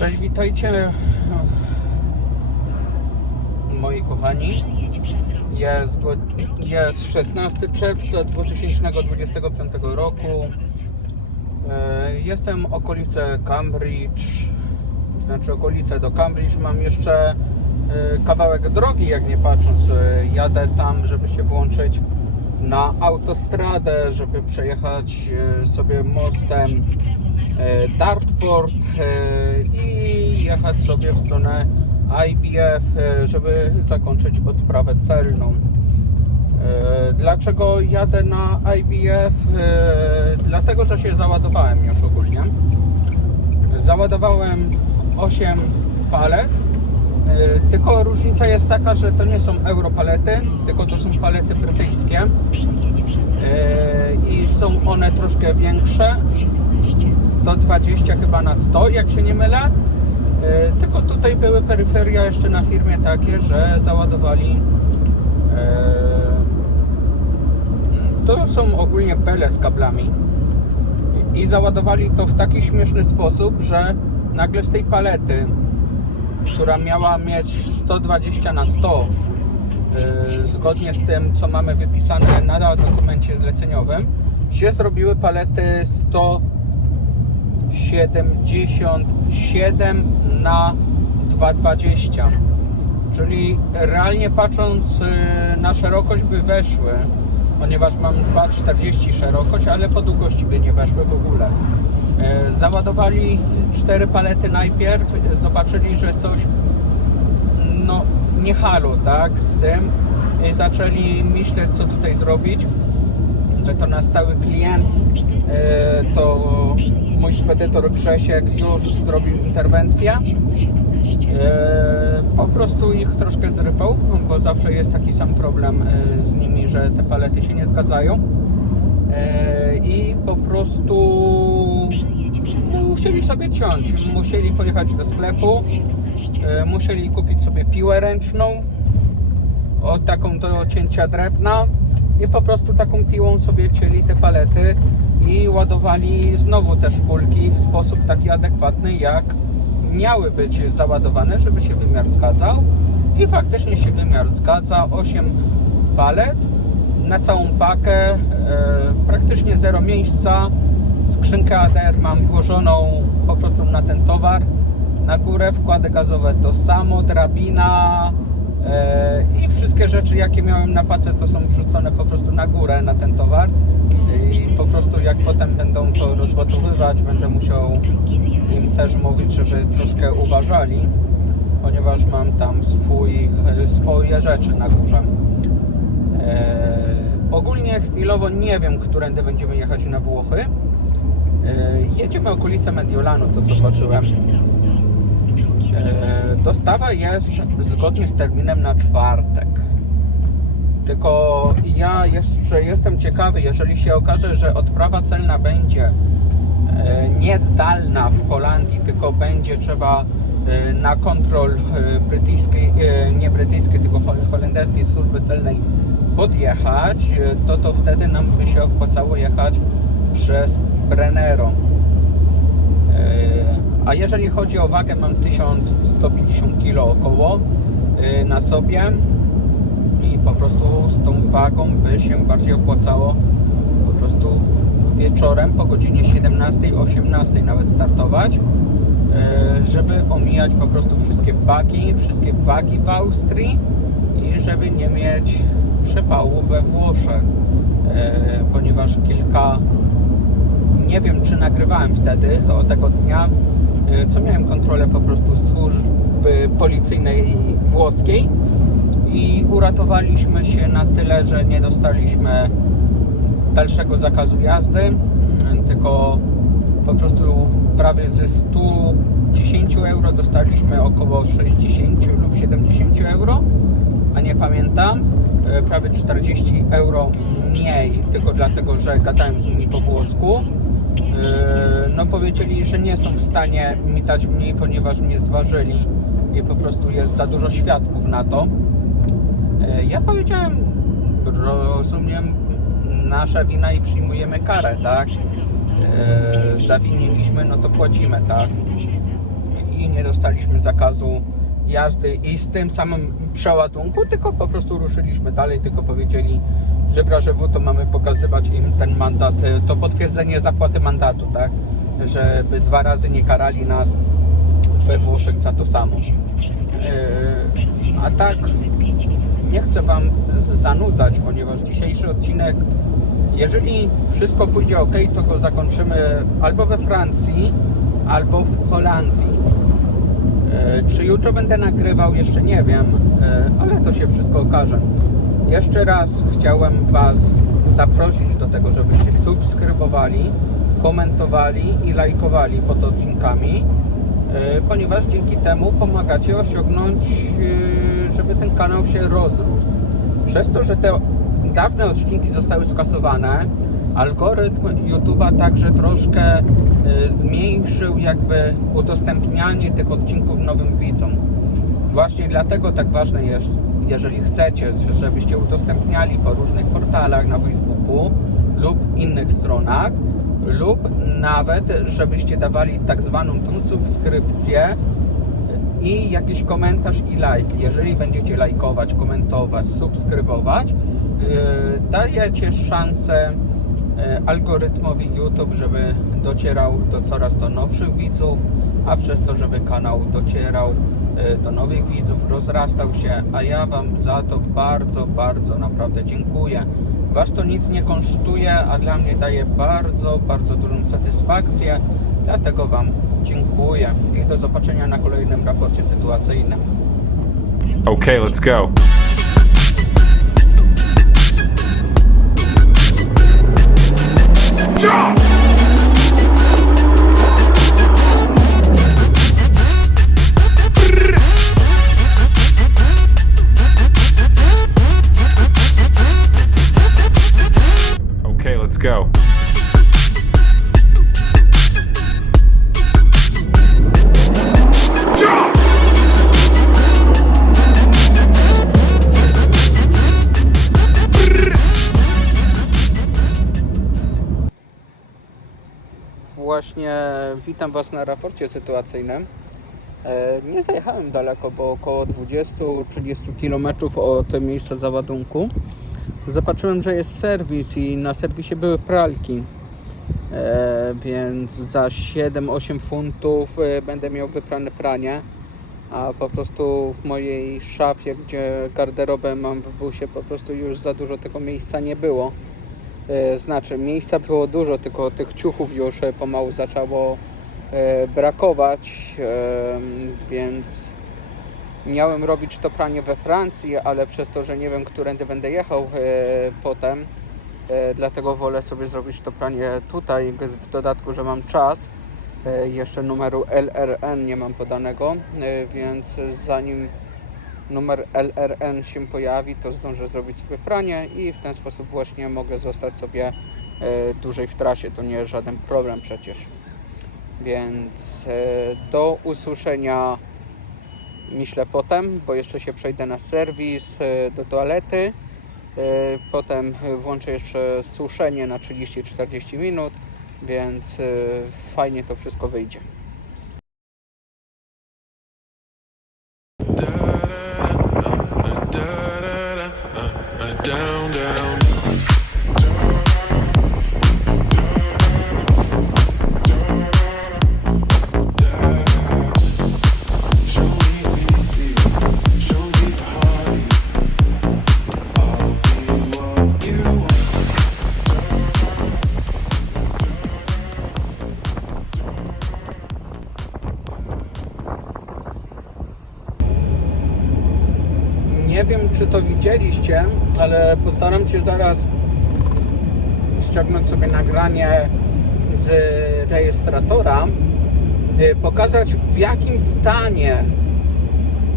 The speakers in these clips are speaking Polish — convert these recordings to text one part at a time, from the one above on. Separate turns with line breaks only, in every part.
Cześć, witajcie moi kochani. Jest, jest 16 czerwca 2025 roku. E, Jestem okolice Cambridge, znaczy okolice do Cambridge. Mam jeszcze e, kawałek drogi, jak nie patrząc. E, Jadę tam, żeby się włączyć na autostradę, żeby przejechać sobie mostem E, Dartford e, i jechać sobie w stronę IBF, e, żeby zakończyć odprawę celną. Dlaczego jadę na IBF? Dlatego, że się załadowałem już ogólnie. Załadowałem 8 palet. Tylko różnica jest taka, że to nie są europalety, tylko to są palety brytyjskie i są one troszkę większe.
17.
120 chyba na 100, jak się nie mylę. E, Tylko tutaj były peryferia jeszcze na firmie takie, że załadowali. e, To są ogólnie bele z kablami. I załadowali to w taki śmieszny sposób, że nagle z tej palety, która miała mieć 120 na 100, e, zgodnie z tym, co mamy wypisane na dokumencie zleceniowym, się zrobiły palety 100 77 na 220 czyli realnie patrząc y, na szerokość by weszły ponieważ mam 2,40 szerokość ale po długości by nie weszły w ogóle. Y, załadowali cztery palety najpierw zobaczyli, że coś no nie halo tak z tym i zaczęli myśleć co tutaj zrobić że to na stały klient spedytor Grzesiek już zrobił interwencję.
17.
E, Po prostu ich troszkę zrypał, bo zawsze jest taki sam problem e, z nimi, że te palety się nie zgadzają. E, I po prostu musieli sobie ciąć. Musieli pojechać do sklepu,
17.
musieli kupić sobie piłę ręczną, o taką do cięcia drewna i po prostu taką piłą sobie cięli te palety ładowali znowu te szpulki w sposób taki adekwatny jak miały być załadowane, żeby się wymiar zgadzał. I faktycznie się wymiar zgadza. 8 palet na całą pakę e, praktycznie zero miejsca. Skrzynkę ADR mam włożoną po prostu na ten towar na górę wkłady gazowe to samo, drabina e, i wszystkie rzeczy jakie miałem na pace to są wrzucone po prostu na górę na ten towar. I prostu jak potem będą to rozładowywać będę musiał im też mówić, żeby troszkę uważali ponieważ mam tam swój, swoje rzeczy na górze e, ogólnie chwilowo nie wiem, którędy będziemy jechać na Włochy e, jedziemy okolice Mediolanu, to zobaczyłem E. Dostawa jest zgodnie z terminem na czwartek. Tylko ja jeszcze jestem ciekawy, jeżeli się okaże, że odprawa celna będzie e, niezdalna w Holandii, tylko będzie trzeba e, na kontrol e, brytyjskiej, nie brytyjskiej, tylko hol- holenderskiej służby celnej podjechać, to to wtedy nam by się opłacało jechać przez Brennero. A jeżeli chodzi o wagę, mam 1150 kg około na sobie po prostu z tą wagą by się bardziej opłacało po prostu wieczorem po godzinie 17-18 nawet startować, e, żeby omijać po prostu wszystkie wagi, wszystkie wagi w Austrii i żeby nie mieć przepału we Włoszech, e, ponieważ kilka nie wiem czy nagrywałem wtedy o tego dnia, y, co miałem kontrolę po prostu służby policyjnej włoskiej i uratowaliśmy się na tyle, że nie dostaliśmy dalszego zakazu jazdy, tylko po prostu prawie ze 110 euro dostaliśmy około 60 lub 70 euro, a nie pamiętam, y, prawie 40 euro mniej, tylko dlatego, że gadałem z nimi po włosku. Yy, no powiedzieli, że nie są w stanie mi dać mniej, ponieważ mnie zważyli i po prostu jest za dużo świadków na to. Ja powiedziałem, rozumiem, nasza wina i przyjmujemy karę, tak? Yy, zawiniliśmy, no to płacimy, tak? i nie dostaliśmy zakazu jazdy i z tym samym przeładunku, tylko po prostu ruszyliśmy dalej, tylko powiedzieli, że W to mamy pokazywać im ten mandat, y, to potwierdzenie zapłaty mandatu, tak? Żeby dwa razy nie karali nas we Włoszech za to samo.
1307 przez
a tak
7,5 km.
nie chcę Wam zanudzać, ponieważ dzisiejszy odcinek, jeżeli wszystko pójdzie ok, to go zakończymy albo we Francji, albo w Holandii. E, Czy jutro będę nagrywał, jeszcze nie wiem, e, ale to się wszystko okaże. Jeszcze raz chciałem Was zaprosić do tego, żebyście subskrybowali, komentowali i lajkowali pod odcinkami, e, ponieważ dzięki temu pomagacie osiągnąć, e, żeby ten kanał się rozrósł. Przez to, że te dawne odcinki zostały skasowane, algorytm YouTube'a także troszkę e, zmniejszył jakby udostępnianie tych odcinków nowym widzom. Właśnie dlatego tak ważne jest, jeżeli chcecie, żebyście udostępniali po różnych portalach na Facebooku lub innych stronach, lub nawet żebyście dawali tak zwaną tą subskrypcję i jakiś komentarz i like. Jeżeli będziecie lajkować, komentować, subskrybować, yy, dajecie szansę yy, algorytmowi YouTube, żeby docierał do coraz to nowszych widzów, a przez to, żeby kanał docierał yy, do nowych widzów, rozrastał się, a ja Wam za to bardzo, bardzo naprawdę dziękuję. Was to nic nie kosztuje, a dla mnie daje bardzo, bardzo dużą satysfakcję, dlatego Wam dziękuję i do zobaczenia na kolejnym raporcie sytuacyjnym.
Okay, let's go.
Właśnie witam Was na raporcie sytuacyjnym. E, Nie zajechałem daleko, bo około 20-30 km od miejsca załadunku. Zobaczyłem, że jest serwis i na serwisie były pralki. E, Więc za 7-8 funtów e, będę miał wyprane pranie. A po prostu w mojej szafie, gdzie garderobę mam w busie, po prostu już za dużo tego miejsca nie było. E, Znaczy, miejsca było dużo, tylko tych ciuchów już e, pomału zaczęło e, brakować, więc miałem robić to pranie we Francji, ale przez to, że nie wiem, którędy będę jechał potem, dlatego wolę sobie zrobić to pranie tutaj, w dodatku, że mam czas. Jeszcze numeru LRN nie mam podanego, więc zanim numer LRN się pojawi, to zdążę zrobić sobie pranie i w ten sposób właśnie mogę zostać sobie e, dłużej w trasie. To nie jest żaden problem przecież. Więc e, do usłyszenia myślę potem, bo jeszcze się przejdę na serwis e, do toalety. Potem włączę jeszcze suszenie na 30-40 minut, więc fajnie to wszystko wyjdzie. Nie wiem, czy to widzieliście, ale postaram się zaraz ściągnąć sobie nagranie z rejestratora, y, pokazać w jakim stanie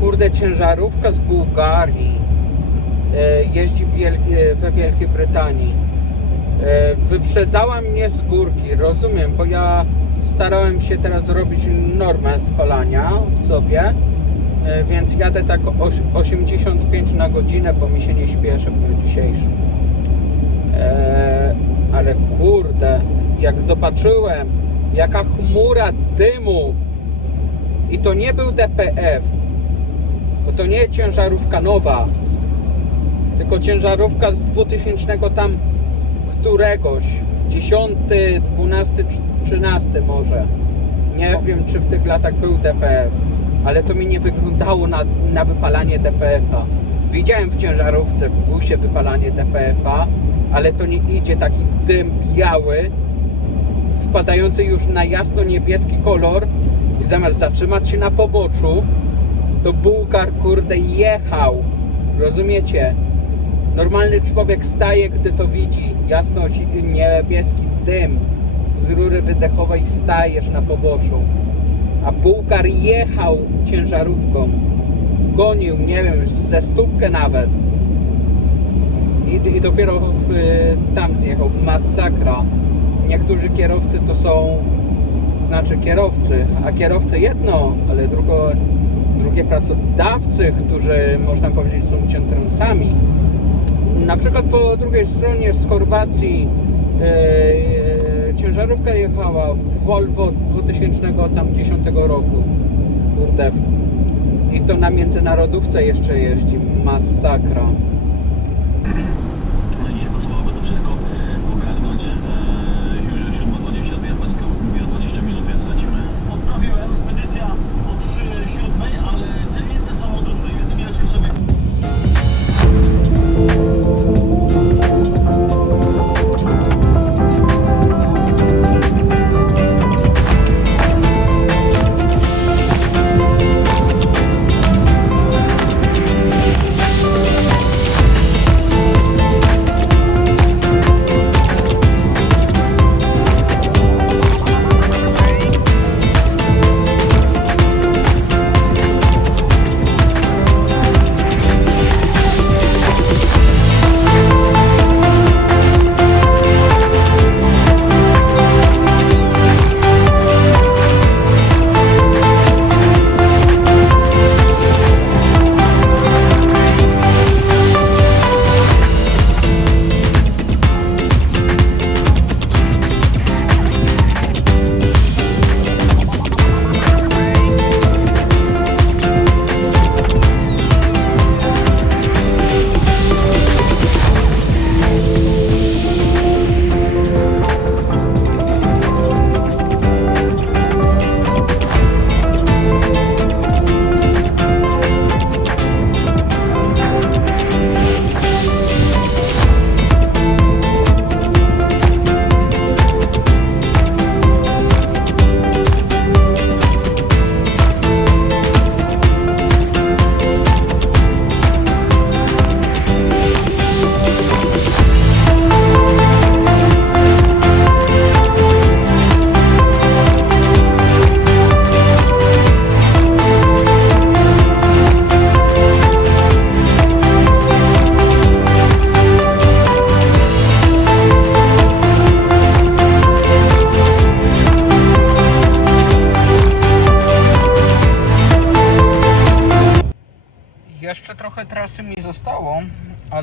kurde ciężarówka z Bułgarii y, jeździ we Wielkiej Brytanii. Y, Wyprzedzała mnie z górki, rozumiem, bo ja starałem się teraz robić normę spalania sobie. E, więc jadę tak oś- 85 na godzinę, bo mi się nie śpieszy w dniu dzisiejszym. E, ale kurde, jak zobaczyłem, jaka chmura dymu I to nie był DPF, bo to nie ciężarówka nowa, tylko ciężarówka z 2000 tam któregoś, 10, 12, 13 może. Nie wiem, czy w tych latach był DPF, ale to mi nie wyglądało na, na wypalanie DPF-a. Widziałem w ciężarówce, w busie wypalanie DPF-a, ale to nie idzie taki dym biały, wpadający już na jasno-niebieski kolor i zamiast zatrzymać się na poboczu, to Bułgar kurde jechał. Rozumiecie? Normalny człowiek staje, gdy to widzi. Jasno-niebieski dym z rury wydechowej stajesz na poboczu. A Bułgar jechał ciężarówką. Gonił, nie wiem, ze stówkę nawet. I, i dopiero w, y, tam zjechał. Masakra. Niektórzy kierowcy to są, znaczy kierowcy, a kierowcy jedno, ale drugo, drugie pracodawcy, którzy można powiedzieć są ciętremsami. Na przykład po drugiej stronie z Chorwacji e, ciężarówka jechała Volvo z 2010 roku. Kurde. I to na międzynarodówce jeszcze jeździ. Masakra.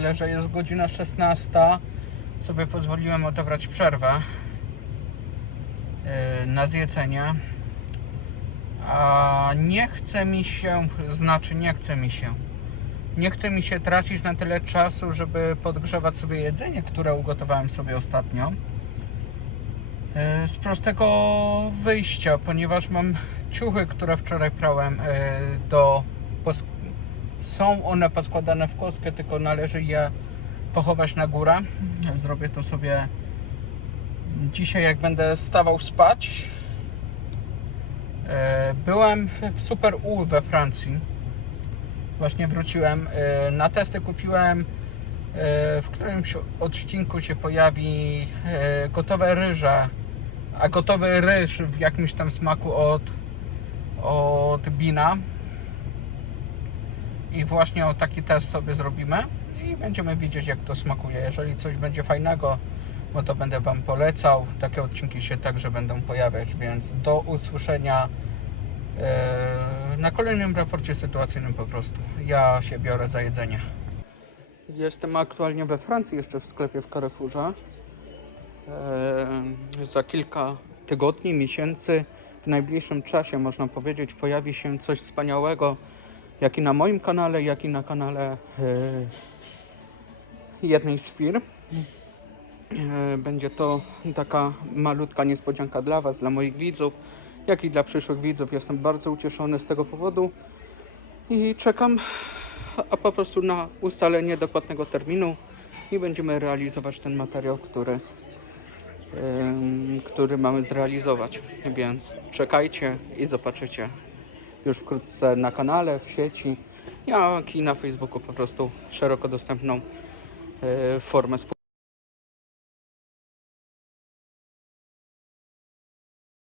Ale
że jest godzina 16, sobie pozwoliłem odebrać przerwę yy, na zjedzenie. A nie chce mi się, znaczy nie chce mi się. Nie chce mi się tracić na tyle czasu, żeby podgrzewać sobie jedzenie, które ugotowałem sobie ostatnio. Yy, Z prostego wyjścia, ponieważ mam ciuchy, które wczoraj prałem yy, do są one poskładane w kostkę, tylko należy je pochować na górę. Zrobię to sobie dzisiaj, jak będę stawał spać. E, Byłem w Super U we Francji. Właśnie wróciłem. E, Na testy kupiłem e, w którymś odcinku się pojawi gotowe ryże, a gotowy ryż w jakimś tam smaku od, od Bina i właśnie o taki test sobie zrobimy i będziemy widzieć jak to smakuje. Jeżeli coś będzie fajnego, no to będę Wam polecał. Takie odcinki się także będą pojawiać, więc do usłyszenia e, na kolejnym raporcie sytuacyjnym po prostu. Ja się biorę za jedzenie. Jestem aktualnie we Francji, jeszcze w sklepie w Carrefourze. E, za kilka tygodni, miesięcy w najbliższym czasie, można powiedzieć, pojawi się coś wspaniałego, jak i na moim kanale, jak i na kanale e, jednej z firm. E, Będzie to taka malutka niespodzianka dla Was, dla moich widzów, jak i dla przyszłych widzów. Jestem bardzo ucieszony z tego powodu i czekam a po prostu na ustalenie dokładnego terminu i będziemy realizować ten materiał, który, ym, który mamy zrealizować. Więc czekajcie i zobaczycie już wkrótce na kanale, w sieci, jak i na Facebooku po prostu szeroko dostępną y, formę.